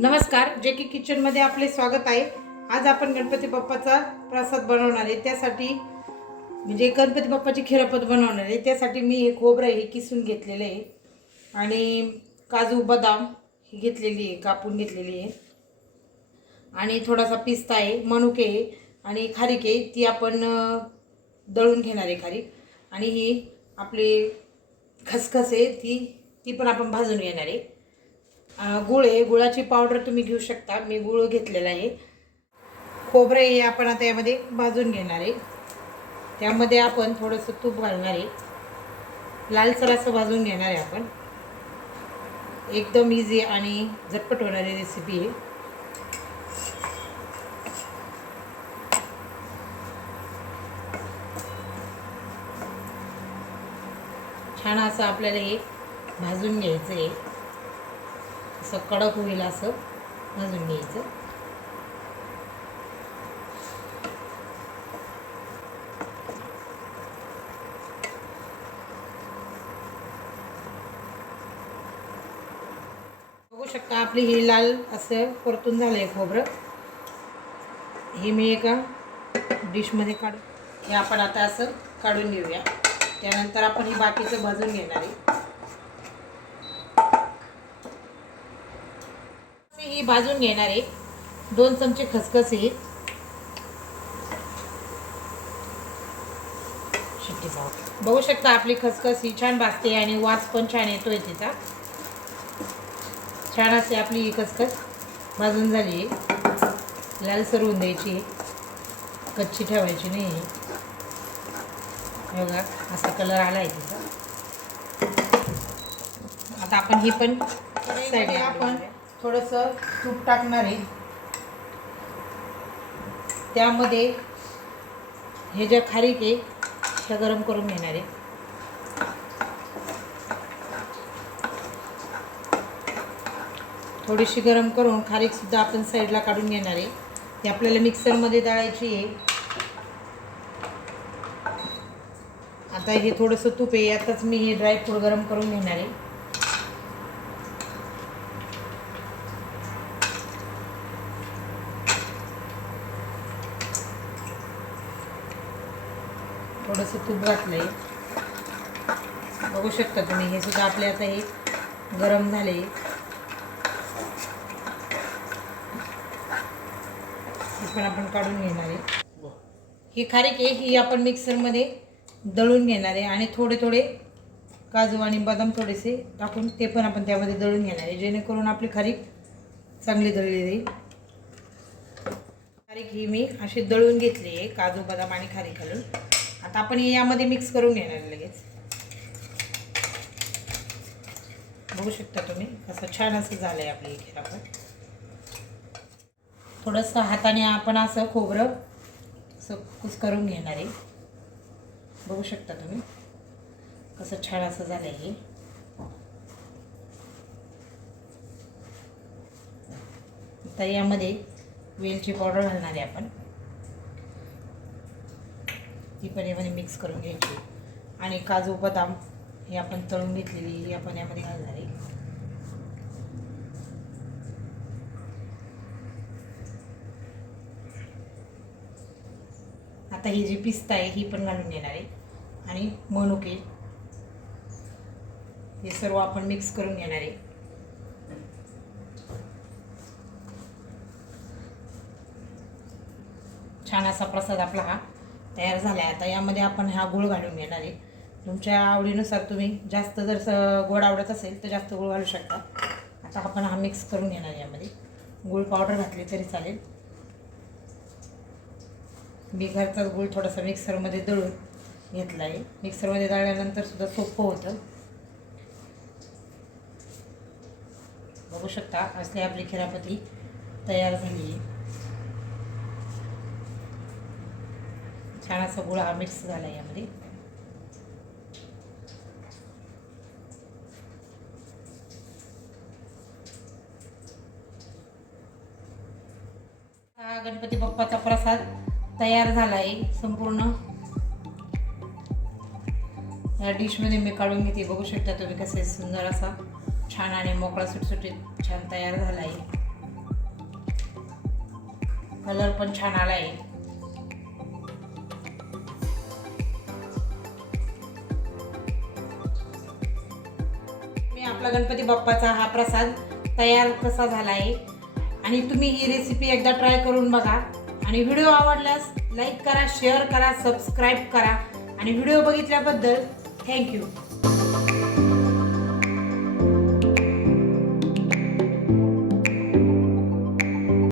नमस्कार, जे की किचनमध्ये आपले स्वागत आहे। आज आपण गणपती बाप्पाचा प्रसाद बनवणार आहे। त्यासाठी म्हणजे गणपती बाप्पाची खिरापत बनवणार आहे। त्यासाठी मी हे खोबरं हे किसून घेतलेले आहे आणि काजू बदाम ही घेतलेली आहे, कापून घेतलेली आहे आणि थोडासा पिस्ता आहे, मनुके आहे आणि खारीक आहे, ती आपण दळून घेणार आहे खारीक। आणि ही आपली खसखस आहे, ती पण आपण भाजून घेणार आहे। गुळ आहे, गुळाची पावडर तुम्ही घेऊ शकता, मी गुळ घेतलेला आहे। खोबरे हे आपण आता यामध्ये भाजून घेणार आहे। त्यामध्ये आपण थोडंसं तूप घालणार आहे, लालसर असं भाजून घेणार आहे आपण। एकदम इझी आणि झटपट होणारी रेसिपी आहे। छान असं आपल्याला हे भाजून घ्यायचं आहे, असं कडक होईल असं भाजून घ्यायचं। बघू शकता आपली ही लाल असं परतून झालंय खोबरं। हे मी एका डिशमध्ये काढून हे आपण आता असं काढून घेऊया। त्यानंतर आपण हे बाकीचं भाजून घेणार आहे। ही भाजून घेणार आहे। 2 चमचे खसखस आहे, बघू शकता आपली खसखस ही छान भाजते आणि वास पण छान येतोय तिचा। छान असे आपली ही खसखस भाजून झाली आहे। लालसर होऊन द्यायची, कच्ची ठेवायची नाही। बघा असा कलर आला आहे तिचा। आता आपण ही पण साईडला आपण थोडंसं तूप टाकणार आहे। त्यामध्ये हे जे खारीक आहे त्या गरम करून घेणार आहे। थोडीशी गरम करून खारीक सुद्धा आपण साईडला काढून घेणार आहे। ती आपल्याला मिक्सरमध्ये दळायची आहे। आता हे थोडंसं तूप आहे, यातच मी हे ड्रायफ्रूट गरम करून घेणार आहे। थोडंसं तूप घातलंय, बघू शकता तुम्ही। हे सुद्धा आपले आता हे गरम झाले, हे पण आपण काढून घेणार आहे। ही खारीक आहे ही आपण मिक्सरमध्ये दळून घेणार आहे आणि थोडे थोडे काजू आणि बदाम थोडेसे टाकून ते पण आपण त्यामध्ये दळून घेणार आहे, जेणेकरून आपली खारीक चांगली दळली जाईल। खारीक ही मी अशी दळून घेतली आहे, काजू बदाम आणि खारीक घालून। आता आपण हे यामध्ये मिक्स करून घेणार लगेच। बघू शकता तुम्ही कसं छान असं झालंय आपली खिरापत। थोडंसं हाताने आपण असं खोबरं असं कुस्करून घेणार आहे। बघू शकता तुम्ही कसं छान असं झालंय हे। आता यामध्ये वेलची पावडर घालणार आहे आपण, ती पण यामध्ये मिक्स करून घ्यायची आणि काजू बदाम हे आपण तळून घेतलेली ही आपण यामध्ये घालणार आहे। आता ही जी पिस्ता आहे ही पण घालून घेणार आहे आणि मनुके हे सर्व आपण मिक्स करून घेणार आहे। छान असा प्रसाद आपला हा तयार झाला आहे। आता यामध्ये आपण हा गूळ घालून घेणार आहे। तुमच्या आवडीनुसार तुम्ही जास्त जर गोड आवडत असेल तर जास्त गूळ घालू शकता। आता आपण हा मिक्स करून घेणार आहे। यामध्ये गूळ पावडर घातली तरी चालेल, मी घरचाच गूळ थोडासा मिक्सरमध्ये दळून घेतला आहे। मिक्सरमध्ये दळल्यानंतर सुद्धा सोपं होतं। बघू शकता असली आपली खिरापती तयार झाली आहे। छान असा गुळ हा मिक्स झाला आहे यामध्ये। हा गणपती बाप्पाचा प्रसाद तयार झाला आहे संपूर्ण। या डिशमध्ये मी काढून घेते, बघू शकता तुम्ही कसे सुंदर असा छान आणि मोकळा सुटसुटीत छान तयार झाला आहे। कलर पण छान आला आहे. मी आपला गणपती बाप्पाचा हा प्रसाद तयार कसा झाला आहे आणि तुम्ही ही रेसिपी एकदा ट्राय करून बघा. आणि व्हिडिओ आवडल्यास लाईक करा, शेअर करा, सबस्क्राईब करा आणि व्हिडिओ बघितल्याबद्दल थँक्यू.